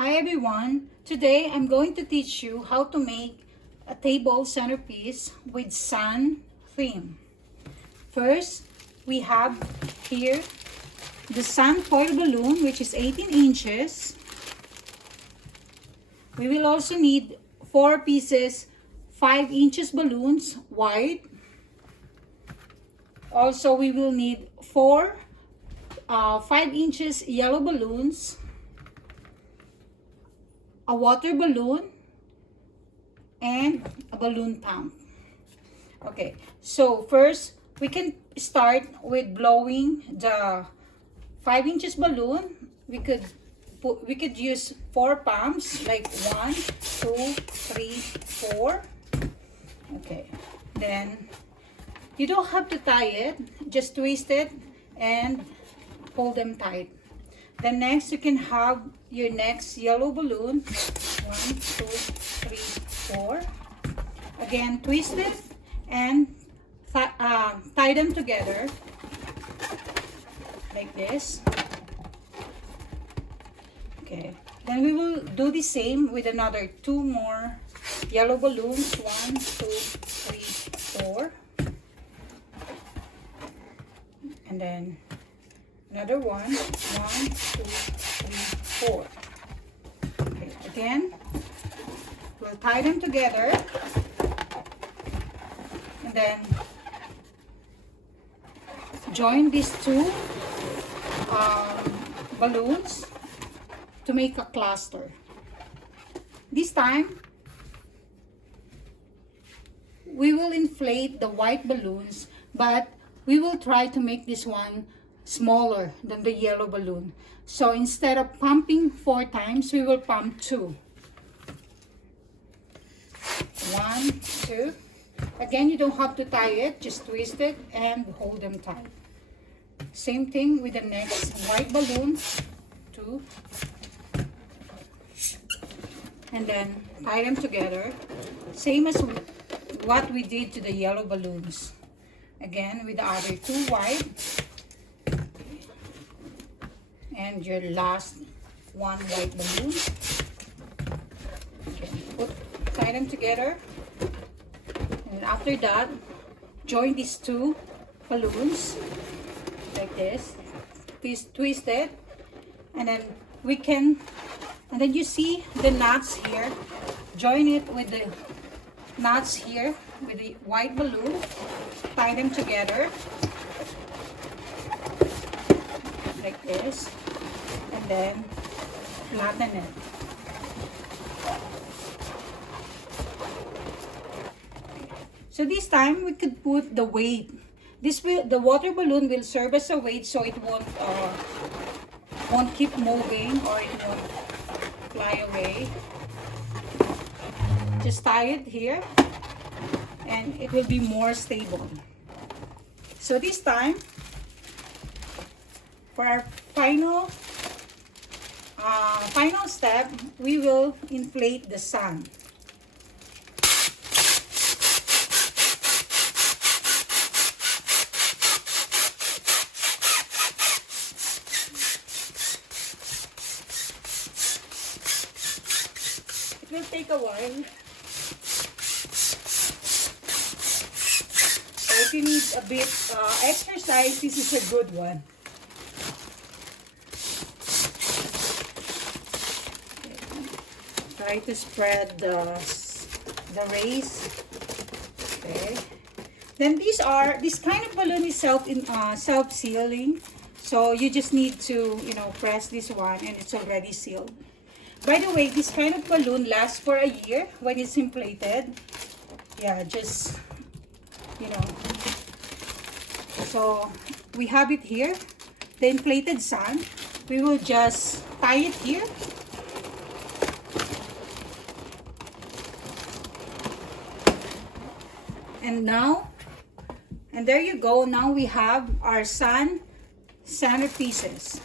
Hi everyone, today I'm going to teach you how to make a table centerpiece with sun theme. First, we have here the sun foil balloon, which is 18 inches. We will also need 4 pieces 5 inches balloons wide. Also, we will need 4 5 inches yellow balloons, a water balloon, and a balloon pump. Okay, so first we can start with blowing the 5 inches balloon. We could use 4 pumps, like 1, 2, 3, 4. Okay, then you don't have to tie it, just twist it and hold them tight. Then next, you can have your next yellow balloon. 1, 2, 3, 4. Again, twist it and tie them together like this. Okay. Then we will do the same with another 2 more yellow balloons. 1, 2, 3, 4. And then another one. 1, 2, 3, 4. Okay, again, we'll tie them together and then join these 2 balloons to make a cluster. This time, we will inflate the white balloons, but we will try to make this one smaller than the yellow balloon. So instead of pumping 4 times, we will pump 2. 1, 2. Again, you don't have to tie it, just twist it and hold them tight. Same thing with the next white balloon. 2. And then tie them together. Same as what we did to the yellow balloons. Again, with the other 2 white. And your last 1 white balloon. Okay, tie them together. And after that, join these 2 balloons like this. Twist it. And then and then you see the knots here. Join it with the knots here with the white balloon. Tie them together like this. And then flatten it. So this time we could put the weight. The water balloon will serve as a weight, so it won't keep moving or it won't fly away. Just tie it here and it will be more stable. So this time, for our final step, we will inflate the sun. It will take a while. So if you need a bit exercise, this is a good one. Try to spread the rays. Okay. Then this kind of balloon is self-sealing. So you just need to, press this one and it's already sealed. By the way, this kind of balloon lasts for a year when it's inflated. Yeah, just, So we have it here, the inflated sun. We will just tie it here. And there you go. Now we have our sun centerpieces.